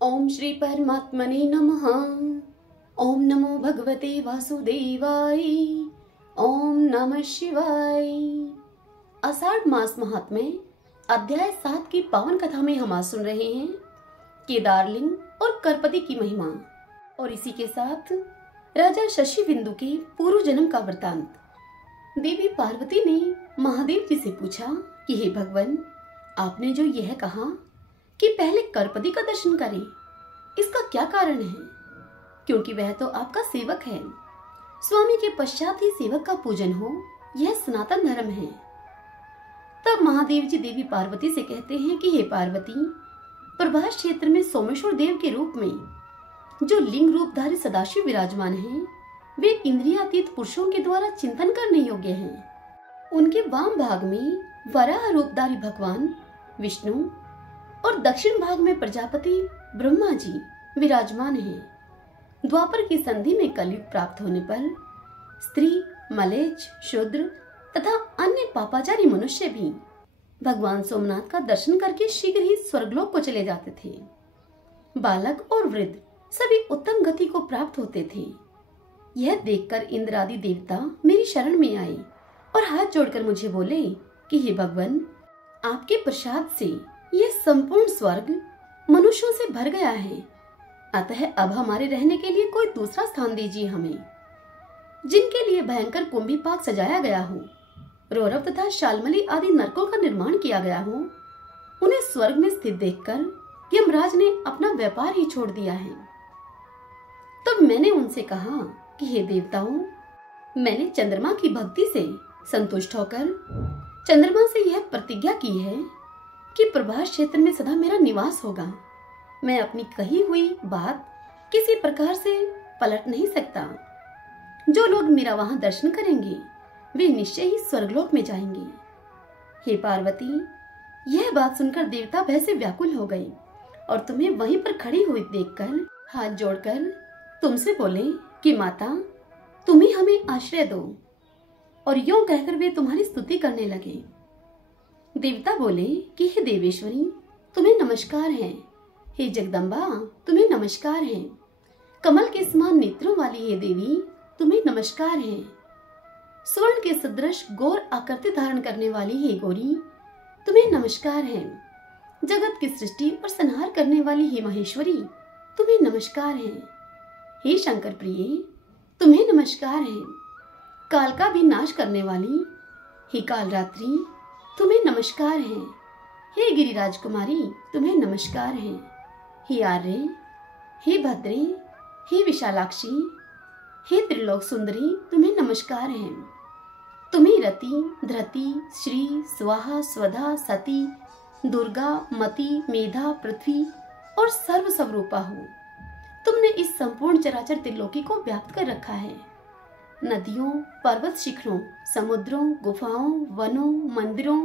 ओम श्री परमात्मने नमः। ओम नमो भगवते वासुदेवाय। ओम नमः शिवाय। आषाढ़ मास महात्म्य अध्याय 7 की पावन कथा में हम आज सुन रहे हैं केदारलिंग और करपति की महिमा और इसी के साथ राजा शशि बिंदु के पूर्व जन्म का वृतांत। देवी पार्वती ने महादेव जी से पूछा कि हे भगवान, आपने जो यह कहा कि पहले करपति का दर्शन करें, इसका क्या कारण है? क्योंकि वह तो आपका सेवक है। स्वामी के पश्चात ही सेवक का पूजन हो, यह सनातन धर्म है। तब महादेव जी देवी पार्वती से कहते हैं कि हे पार्वती, प्रभास क्षेत्र में सोमेश्वर देव के रूप में जो लिंग रूपधारी सदाशिव विराजमान हैं, वे इंद्रियातीत पुरुषों के द्वारा चिंतन करने योग्य हैं। उनके वाम भाग में वराह रूपधारी भगवान विष्णु और दक्षिण भाग में प्रजापति ब्रह्मा जी विराजमान हैं। द्वापर की संधि में कलयुग प्राप्त होने पर स्त्री, मलेच्छ, शूद्र तथा अन्य पापाचारी मनुष्य भी भगवान सोमनाथ का दर्शन करके शीघ्र ही स्वर्गलोक को चले जाते थे। बालक और वृद्ध सभी उत्तम गति को प्राप्त होते थे। यह देखकर इंद्र आदि देवता मेरी शरण में आए और हाथ जोड़कर मुझे बोले कि हे भगवान, आपके प्रसाद से यह संपूर्ण स्वर्ग मनुष्यों से भर गया है, अतः अब हमारे रहने के लिए कोई दूसरा स्थान दीजिए हमें। जिनके लिए भयंकर कुंभी पाक सजाया गया हो, रौरव तथा शालमली आदि नरकों का निर्माण किया गया हो, उन्हें स्वर्ग में स्थित देखकर यमराज ने अपना व्यापार ही छोड़ दिया है। तब मैंने उनसे कहा कि हे देवताओं, मैंने चंद्रमा की भक्ति से संतुष्ट होकर चंद्रमा से यह प्रतिज्ञा की है कि प्रभास क्षेत्र में सदा मेरा निवास होगा। मैं अपनी कही हुई बात किसी प्रकार से पलट नहीं सकता। जो लोग मेरा वहां दर्शन करेंगे, वे निश्चय ही स्वर्गलोक में जाएंगे। हे पार्वती, यह बात सुनकर देवता भय से व्याकुल हो गए और तुम्हें वहीं पर खड़ी हुई देखकर हाथ जोड़कर तुमसे बोले कि माता, तुम ही हमें आश्रय दो। और यूं कहकर वे तुम्हारी स्तुति करने लगे। देवता बोले कि हे देवेश्वरी, तुम्हें नमस्कार है। हे जगदम्बा, तुम्हें नमस्कार है। कमल के समान नेत्रों वाली हे देवी, तुम्हें नमस्कार है। स्वर्ण के सदृश गौर आकृति धारण करने वाली हे गौरी, तुम्हें नमस्कार है। जगत की सृष्टि और संहार करने वाली हे महेश्वरी, तुम्हें नमस्कार है। हे शंकर प्रिय, तुम्हें नमस्कार है। काल का भी नाश करने वाली हे कालरात्रि, तुम्हें नमस्कार है। हे गिरिराज कुमारी, तुम्हें नमस्कार है। हे आर्य, हे भद्रे, हे विशालाक्षी, हे त्रिलोक सुंदरी, तुम्हें नमस्कार है। तुम्हें रति, धृति, श्री, स्वाहा, स्वधा, सती, दुर्गा, मति, मेधा, पृथ्वी और सर्व स्वरूपा हो। तुमने इस संपूर्ण चराचर त्रिलोकी को व्याप्त कर रखा है। नदियों, पर्वत शिखरों, समुद्रों, गुफाओं, वनों, मंदिरों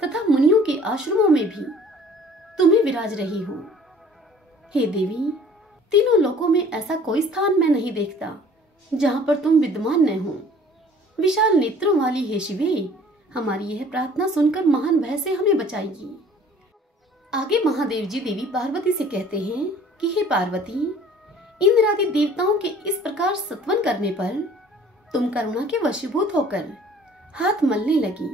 तथा मुनियों के आश्रमों में भी तुम्हें विराज रही हो। हे देवी, तीनों लोकों में ऐसा कोई स्थान मैं नहीं देखता जहां पर तुम विद्यमान न हो। विशाल नेत्रों वाली हे शिवे, हमारी यह प्रार्थना सुनकर महान भय से हमें बचाएगी। आगे महादेव जी देवी पार्वती से कहते हैं कि हे पार्वती, इंद्र आदि देवताओं के इस प्रकार सत्वन करने पर तुम करुणा के वशीभूत होकर हाथ मलने लगी।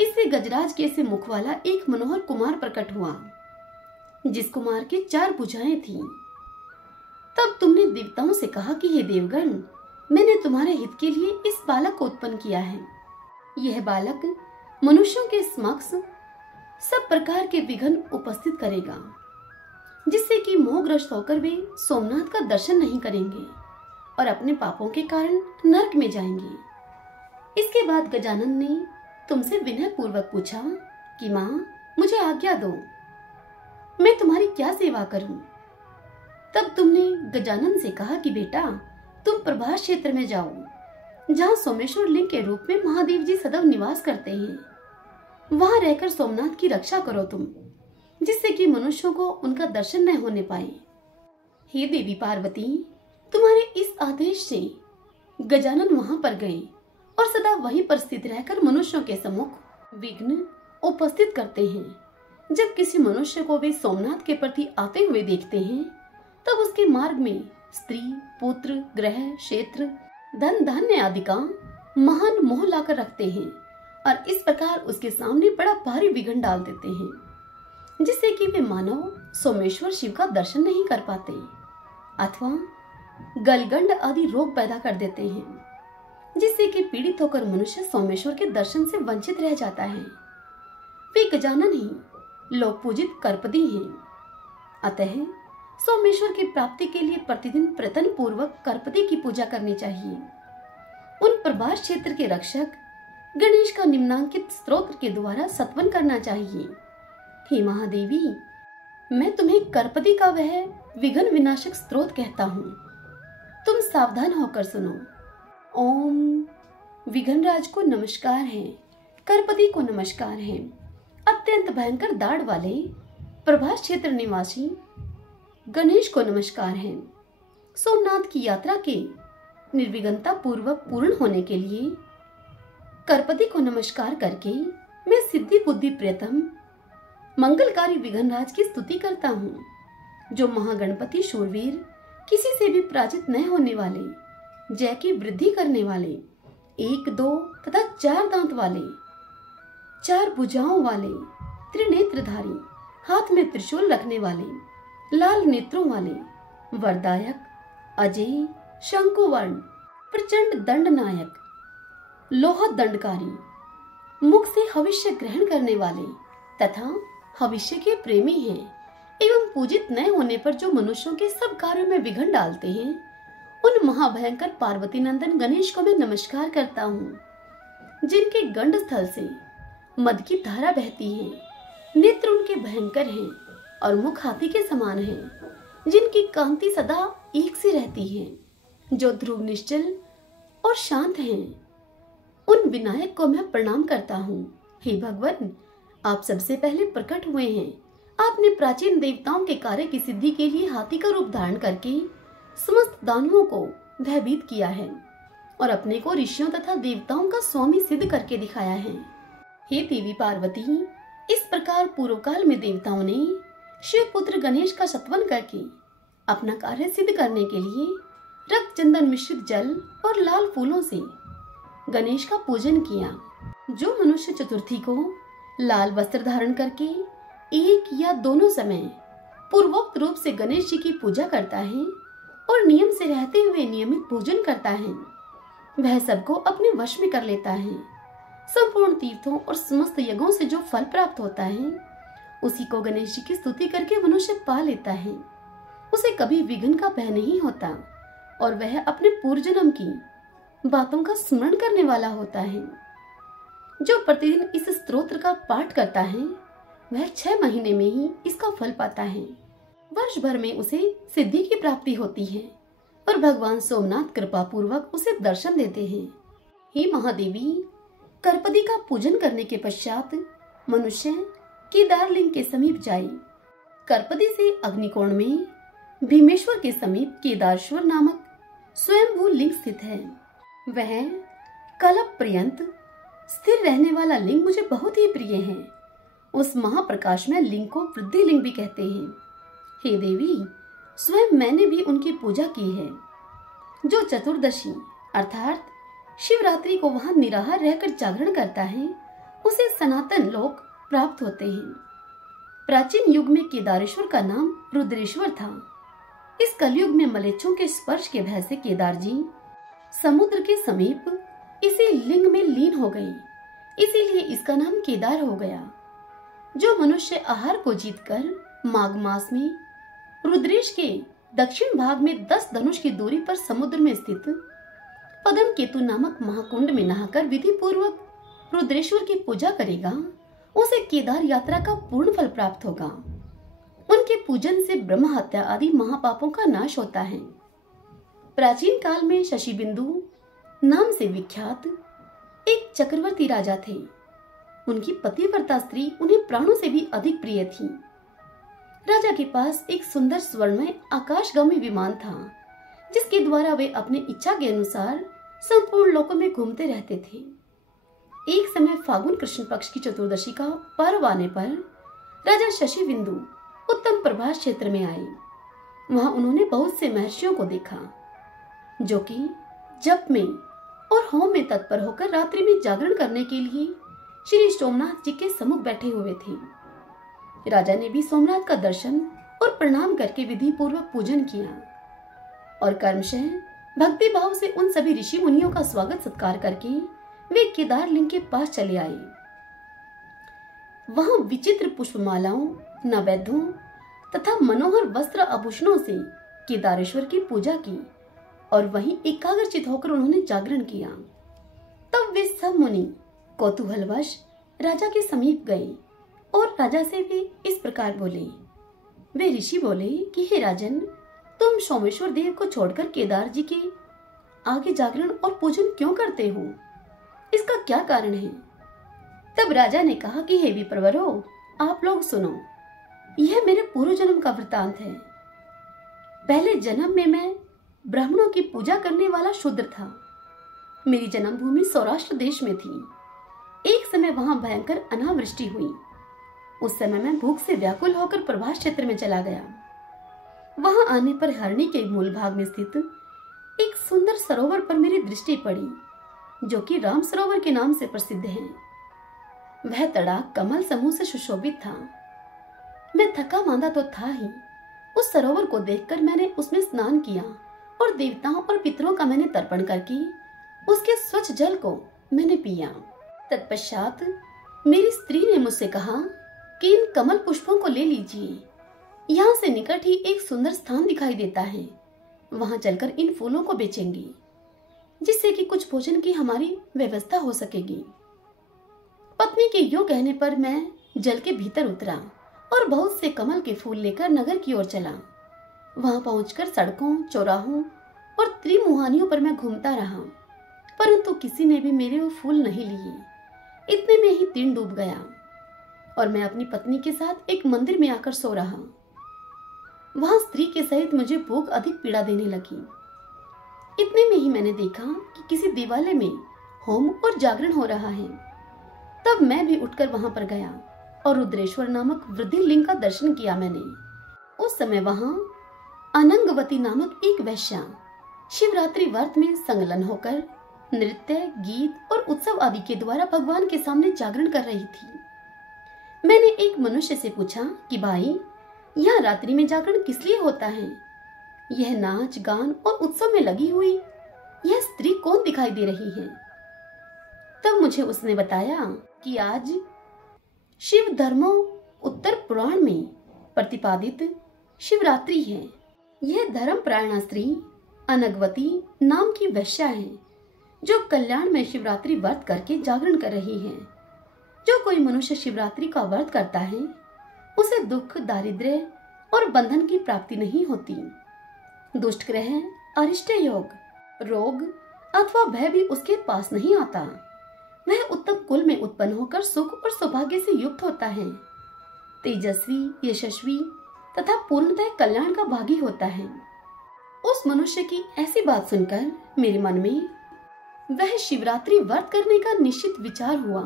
इससे गजराज के से मुख वाला एक मनोहर कुमार प्रकट हुआ, जिस कुमार के 4 भुजाएं थीं। तब तुमने देवताओं से कहा कि हे देवगण, मैंने तुम्हारे हित के लिए इस बालक को उत्पन्न किया है। यह बालक मनुष्यों के समक्ष सब प्रकार के विघ्न उपस्थित करेगा, जिससे कि मोहग्रस्त होकर वे सोमनाथ का दर्शन नहीं करेंगे और अपने पापों के कारण नरक में जाएंगे। इसके बाद गजानन ने तुमसे विनय पूर्वक पूछा कि माँ, मुझे आज्ञा दो, मैं तुम्हारी क्या सेवा करूं? तब तुमने गजानन से कहा कि बेटा, तुम प्रभास क्षेत्र में जाओ, जहां सोमेश्वर लिंग के रूप में महादेव जी सदैव निवास करते हैं। वहां रहकर सोमनाथ की रक्षा करो तुम, जिससे कि मनुष्यों को उनका दर्शन न होने पाए। हे देवी पार्वती, तुम्हारे इस आदेश से गजानन वहां पर गए और सदा वहीं पर स्थित रहकर मनुष्यों के सम्मुख विघ्न उपस्थित करते हैं, जब किसी मनुष्य को वे सोमनाथ के प्रति आते हुए देखते हैं, तब उसके मार्ग में स्त्री, पुत्र, ग्रह, क्षेत्र, धन, धान्य आदि का महान मोह लाकर रखते हैं और इस प्रकार उसके सामने बड़ा भारी विघ्न डाल देते हैं, जिससे कि वे मानव सोमेश्वर शिव का दर्शन नहीं कर पाते अथवा गलगंड आदि रोग पैदा कर देते हैं, जिससे कि पीड़ित होकर मनुष्य सोमेश्वर के दर्शन से वंचित रह जाता है। वे गजानन ही लोक पूजित कर्पदी हैं। अतः सोमेश्वर की प्राप्ति के लिए प्रतिदिन प्रयत्न पूर्वक कर्पदी की पूजा करनी चाहिए। उन प्रभास क्षेत्र के रक्षक गणेश का निम्नांकित स्तोत्र के द्वारा सत्वन करना चाहिए। हे महादेवी, मैं तुम्हें कर्पदी का वह विघ्न विनाशक स्त्रोत कहता हूँ, तुम सावधान होकर सुनो। ओम विघ्नराज को नमस्कार है, कर्पदी को नमस्कार है। अत्यंत भयंकर दाढ़ वाले प्रभास क्षेत्र निवासी गणेश को नमस्कार है। सोमनाथ की यात्रा के निर्विघ्नता पूर्वक पूर्ण होने के लिए कर्पदी को नमस्कार करके मैं सिद्धि बुद्धि प्रियतम मंगलकारी विघ्नराज की स्तुति करता हूँ, जो महागणपति शूरवीर, किसी से भी पराजित न होने वाले, जय की वृद्धि करने वाले, 1, 2 तथा 4 दांत वाले, 4 भुजाओं वाले, त्रिनेत्रधारी, हाथ में त्रिशूल रखने वाले, लाल नेत्रों वाले, वरदायक, अजय, शंकुवर्ण, प्रचंड दंडनायक, लोहा दंडकारी, मुख से हविष्य ग्रहण करने वाले तथा हविष्य के प्रेमी हैं एवं पूजित न होने पर जो मनुष्यों के सब कार्यों में विघ्न डालते हैं, उन महाभयंकर पार्वती नंदन गणेश को मैं नमस्कार करता हूँ, जिनके गंड स्थल से मद की धारा बहती है, नेत्र उनके भयंकर हैं और मुख हाथी के समान है, जिनकी कांति सदा एक सी रहती है, जो ध्रुव निश्चल और शांत हैं। उन विनायक को मैं प्रणाम करता हूँ। हे भगवान, आप सबसे पहले प्रकट हुए हैं। आपने प्राचीन देवताओं के कार्य की सिद्धि के लिए हाथी का रूप धारण करके समस्त दानवों को भयभीत किया है और अपने को ऋषियों तथा देवताओं का स्वामी सिद्ध करके दिखाया है। हे देवी पार्वती, इस प्रकार पूर्व काल में देवताओं ने शिव पुत्र गणेश का सत्वन करके अपना कार्य सिद्ध करने के लिए रक्त चंदन मिश्रित जल और लाल फूलों से गणेश का पूजन किया। जो मनुष्य चतुर्थी को लाल वस्त्र धारण करके एक या दोनों समय पूर्वोक्त रूप से गणेश जी की पूजा करता है और नियम से रहते हुए नियमित पूजन करता है, वह सबको अपने वश में कर लेता है। संपूर्ण तीर्थों और समस्त यज्ञों से जो फल प्राप्त होता है, उसी को गणेश जी की स्तुति करके मनुष्य पा लेता है। उसे कभी विघ्न का भय नहीं होता और वह अपने पूर्व जन्म की बातों का स्मरण करने वाला होता है। जो प्रतिदिन इस स्तोत्र का पाठ करता है, वह 6 महीने में ही इसका फल पाता है। वर्ष भर में उसे सिद्धि की प्राप्ति होती है और भगवान सोमनाथ कृपा पूर्वक उसे दर्शन देते हैं। हे महादेवी, कर्पदी का पूजन करने के पश्चात मनुष्य केदार लिंग के समीप जाए। कर्पदी से अग्निकोण में भीमेश्वर के समीप केदारेश्वर नामक स्वयंभू लिंग स्थित है। वह कल्प पर्यंत स्थिर रहने वाला लिंग मुझे बहुत ही प्रिय है। उस महाप्रकाश में लिंग को वृद्धि लिंग भी कहते हैं। हे देवी, स्वयं मैंने भी उनकी पूजा की है। जो चतुर्दशी अर्थात शिवरात्रि को वहां निराहार रहकर जागरण करता है, उसे सनातन लोक प्राप्त होते हैं। प्राचीन युग में केदारेश्वर का नाम रुद्रेश्वर था। इस कलयुग में मलेच्छों के स्पर्श के भय से केदार जी समुद्र के समीप इसी लिंग में लीन हो गई, इसीलिए इसका नाम केदार हो गया। जो मनुष्य आहार को जीतकर माघ मास में रुद्रेश के दक्षिण भाग में 10 धनुष की दूरी पर समुद्र में स्थित पद्म केतु नामक महाकुंड में नहाकर विधि पूर्वक रुद्रेश्वर की पूजा करेगा, उसे केदार यात्रा का पूर्ण फल प्राप्त होगा। उनके पूजन से ब्रह्म हत्या आदि महापापों का नाश होता है। प्राचीन काल में शशिबिंदु नाम से विख्यात एक चक्रवर्ती राजा थे। उनकी पतिव्रता स्त्री उन्हें प्राणों से भी अधिक प्रिय थी। राजा के पास एक सुंदर स्वर्णमय आकाशगामी विमान था, जिसके द्वारा वे अपने इच्छा के अनुसार संपूर्ण लोकों में घूमते रहते थे। एक समय फागुन कृष्ण पक्ष की चतुर्दशी का पर्व आने पर राजा शशि बिंदु उत्तम प्रभास क्षेत्र में आए। वहां उन्होंने बहुत से महर्षियों को देखा जो कि जप में और होम में तत्पर होकर रात्रि में जागरण करने के लिए श्री सोमनाथ जी के सम्मुख बैठे हुए थे। राजा ने भी सोमनाथ का दर्शन और प्रणाम करके विधि पूर्वक पूजन किया और कर्मशः भक्ति भाव से उन सभी ऋषि मुनियों का स्वागत सत्कार करके वे केदार लिंग के पास चले आए। वहां विचित्र पुष्पमालाओं, नैवेद्यों तथा मनोहर वस्त्र आभूषणों से केदारेश्वर की पूजा की और वहीं एकाग्रचित होकर उन्होंने जागरण किया। तब वे सब मुनि कौतूहलवश राजा के समीप गए और राजा से वे इस प्रकार बोले। वे ऋषि बोले कि हे राजन, तुम सोमेश्वर देव को छोड़कर केदार जी के आगे जागरण और पूजन क्यों करते हो? इसका क्या कारण है? तब राजा ने कहा कि हे विप्रवरों, आप लोग सुनो, यह मेरे पूर्व जन्म का वृतांत है। पहले जन्म में मैं ब्राह्मणों की पूजा करने वाला शूद्र था। मेरी जन्मभूमि सौराष्ट्र देश में थी। एक समय वहां भयंकर अनावृष्टि हुई। उस समय मैं भूख से व्याकुल होकर प्रभास क्षेत्र में चला गया। वहां आने पर हरणी के मूल भाग में स्थित एक सुंदर सरोवर पर मेरी दृष्टि पड़ी, जो कि राम सरोवर के नाम से प्रसिद्ध है। वह तड़ाक कमल समूह से सुशोभित था। मैं थका मांदा तो था ही। उस सरोवर को देखकर मैंने उसमें स्नान किया और देवताओं और पितरों का मैंने तर्पण करके उसके स्वच्छ जल को मैंने पिया। तत्पश्चात मेरी स्त्री ने मुझसे कहा कि इन कमल पुष्पों को ले लीजिए। यहाँ से निकट ही एक सुंदर स्थान दिखाई देता है, वहां चलकर इन फूलों को बेचेंगे, जिससे कि कुछ भोजन की हमारी व्यवस्था हो सकेगी। पत्नी के यूं कहने पर मैं जल के भीतर उतरा और बहुत से कमल के फूल लेकर नगर की ओर चला। वहां पहुंचकर सड़कों, चौराहों और त्रिमुहानियों पर मैं घूमता रहा, परंतु किसी ने भी मेरे वो फूल नहीं लिए। इतने में ही दिन डूब गया और मैं अपनी पत्नी के साथ एक मंदिर में आकर सो रहा। वहां स्त्री के सहित मुझे भूख अधिक पीड़ा देने लगी। इतने में ही मैंने देखा कि किसी देवालय में होम और जागरण हो रहा है। तब मैं भी उठकर वहां पर गया और रुद्रेश्वर नामक वृद्धि लिंग का दर्शन किया मैंने। उस समय वहां अनंगवती नामक एक वैश्या शिवरात्रि व्रत में संलग्न होकर नृत्य, गीत और उत्सव आदि के द्वारा भगवान के सामने जागरण कर रही थी। मैंने एक मनुष्य से पूछा कि भाई, यहाँ रात्रि में जागरण किस लिए होता है? यह नाच, गान और उत्सव में लगी हुई यह स्त्री कौन दिखाई दे रही है? तब मुझे उसने बताया कि आज शिव धर्मों उत्तर पुराण में प्रतिपादित शिवरात्रि है। यह धर्मपरायणा स्त्री अनगवती नाम की वैश्या है, जो कल्याण में शिवरात्रि व्रत करके जागरण कर रही है। जो कोई मनुष्य शिवरात्रि का व्रत करता है उसे दुख, दारिद्र्य और बंधन की प्राप्ति नहीं होती। दुष्ट ग्रह, अरिष्ट योग, रोग अथवा भय भी उसके पास नहीं आता। वह उत्तम कुल में उत्पन्न होकर सुख और सौभाग्य से युक्त होता है। तेजस्वी, यशस्वी तथा पूर्णतः कल्याण का भागी होता है। उस मनुष्य की ऐसी बात सुनकर मेरे मन में वह शिवरात्रि व्रत करने का निश्चित विचार हुआ।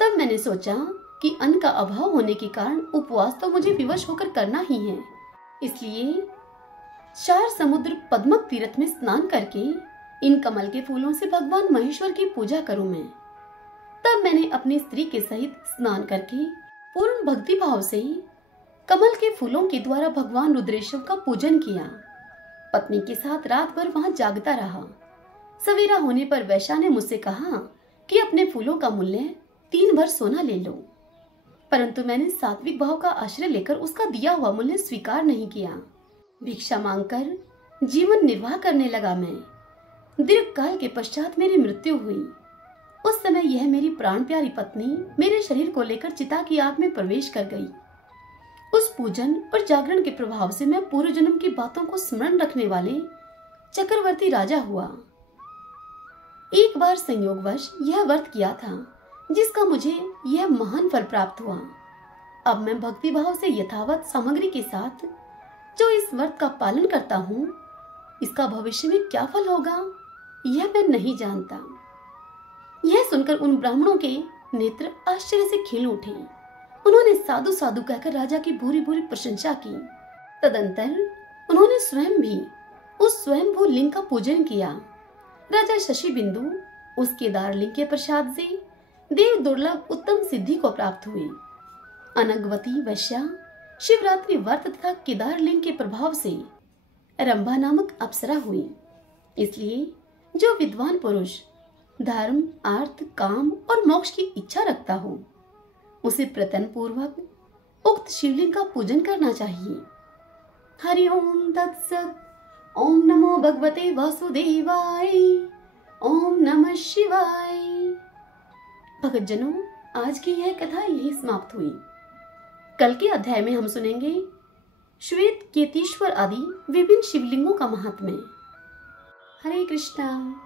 तब मैंने सोचा कि अन्न का अभाव होने के कारण उपवास तो मुझे विवश होकर करना ही है। इसलिए 4 समुद्र पद्मक तीर्थ में स्नान करके इन कमल के फूलों से भगवान महेश्वर की पूजा करूं मैं। तब मैंने अपनी स्त्री के सहित स्नान करके पूर्ण भक्ति भाव से कमल के फूलों के द्वारा भगवान रुद्रेश्वर का पूजन किया। पत्नी के साथ रात भर वहां जागता रहा। सवेरा होने पर वैश्या ने मुझसे कहा कि अपने फूलों का मूल्य 3 भर सोना ले लो, परंतु मैंने सात्विक भाव का आश्रय लेकर उसका दिया हुआ मूल्य स्वीकार नहीं किया। भिक्षा मांगकर जीवन निर्वाह करने लगा मैं। दीर्घ काल के पश्चात मेरी मृत्यु हुई। उस समय यह मेरी प्राण प्यारी पत्नी मेरे शरीर को लेकर चिता की आग में प्रवेश कर गई। उस पूजन और जागरण के प्रभाव से मैं पूर्व जन्म की बातों को स्मरण रखने वाले चक्रवर्ती राजा हुआ। एक बार संयोगवश यह व्रत किया था, जिसका मुझे यह महान फल प्राप्त हुआ। अब मैं भक्ति भाव से यथावत सामग्री के साथ जो इस व्रत का पालन करता हूँ, इसका भविष्य में क्या फल होगा यह मैं नहीं जानता। यह सुनकर उन ब्राह्मणों के नेत्र आश्चर्य से खिल उठे उन्होंने साधु साधु कहकर राजा की पूरी पूरी प्रशंसा की। तदंतर उन्होंने स्वयं भी उस स्वयंभू लिंग का पूजन किया। राजा शशि बिंदु उस केदार लिंग के प्रसाद से देव दुर्लभ उत्तम सिद्धि को प्राप्त हुई। अनगवती वैश्या शिवरात्रि व्रत तथा केदार लिंग के प्रभाव से रंभा नामक अप्सरा हुई। इसलिए जो विद्वान पुरुष धर्म, अर्थ, काम और मोक्ष की इच्छा रखता हो उसे प्रयत्न पूर्वक उक्त शिवलिंग का पूजन करना चाहिए। हरि ओम तत्सत। ओम नमो भगवते वासुदेवाय। ओम नमः शिवाय। भक्तजनों, आज की यह कथा यही समाप्त हुई। कल के अध्याय में हम सुनेंगे श्वेत केतीश्वर आदि विभिन्न शिवलिंगों का महात्म्य। हरे कृष्णा।